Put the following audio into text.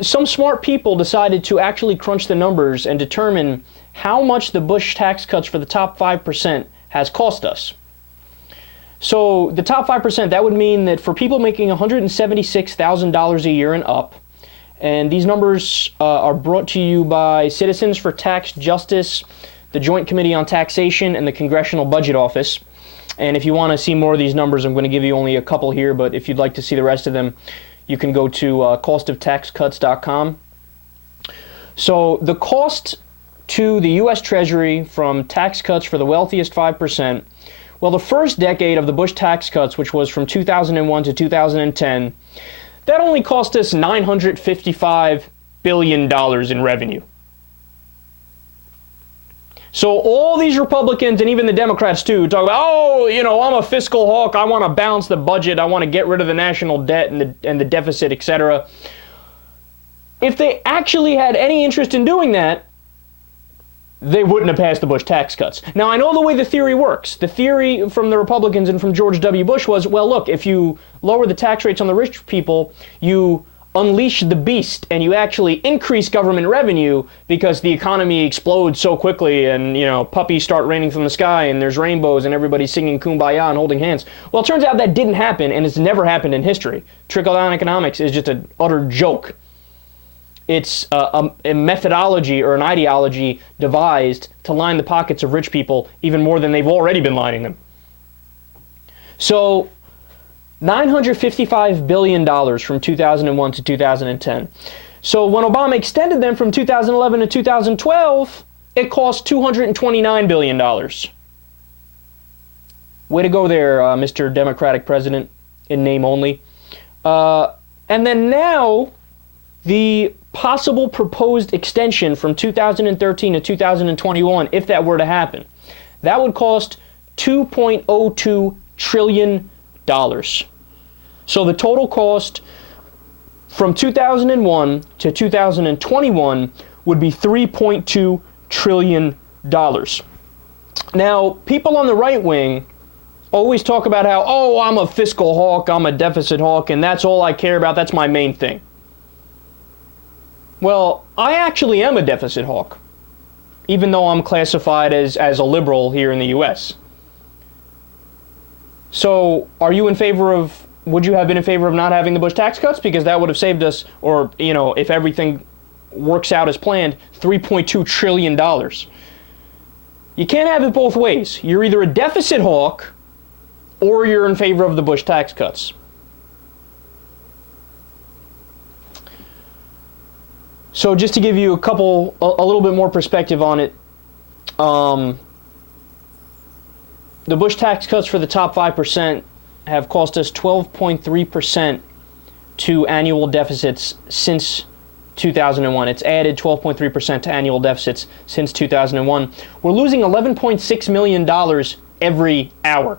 some smart people decided to actually crunch the numbers and determine how much the Bush tax cuts for the top 5% has cost us. So the top 5%, that would mean that for people making $176,000 a year and up, and these numbers are brought to you by Citizens for Tax Justice, the Joint Committee on Taxation, and the Congressional Budget Office. And if you want to see more of these numbers, I'm going to give you only a couple here, but if you'd like to see the rest of them, you can go to costoftaxcuts.com. So the cost to the U.S. Treasury from tax cuts for the wealthiest 5%, well, the first decade of the Bush tax cuts, which was from 2001 to 2010, that only cost us $955 billion in revenue. So all these Republicans and even the Democrats too talk about, oh, you know, I'm a fiscal hawk, I want to balance the budget, I want to get rid of the national debt and the deficit, etc. If they actually had any interest in doing that, they wouldn't have passed the Bush tax cuts. Now, I know the way the theory works. The theory from the Republicans and from George W. Bush was, well, look, if you lower the tax rates on the rich people, you unleash the beast and you actually increase government revenue because the economy explodes so quickly and, you know, puppies start raining from the sky and there's rainbows and everybody's singing Kumbaya and holding hands. Well, it turns out that didn't happen, and it's never happened in history. Trickle-down economics is just an utter joke. It's a methodology or an ideology devised to line the pockets of rich people even more than they've already been lining them. So $955 billion from 2001 to 2010. So when Obama extended them from 2011 to 2012, it cost $229 billion. Way to go there, Mr. Democratic President, in name only. And then now, the possible proposed extension from 2013 to 2021, if that were to happen, that would cost $2.02 trillion. So the total cost from 2001 to 2021 would be $3.2 trillion. Now, people on the right wing always talk about how, oh, I'm a fiscal hawk, I'm a deficit hawk, and that's all I care about, that's my main thing. Well, I actually am a deficit hawk, even though I'm classified as a liberal here in the U.S. So, are you in favor of, would you have been in favor of not having the Bush tax cuts? Because that would have saved us, or, you know, if everything works out as planned, $3.2 trillion. You can't have it both ways. You're either a deficit hawk, or you're in favor of the Bush tax cuts. So just to give you a little bit more perspective on it, the Bush tax cuts for the top 5% have cost us 12.3% to annual deficits since 2001. It's added 12.3% to annual deficits since 2001. We're losing $11.6 million every hour.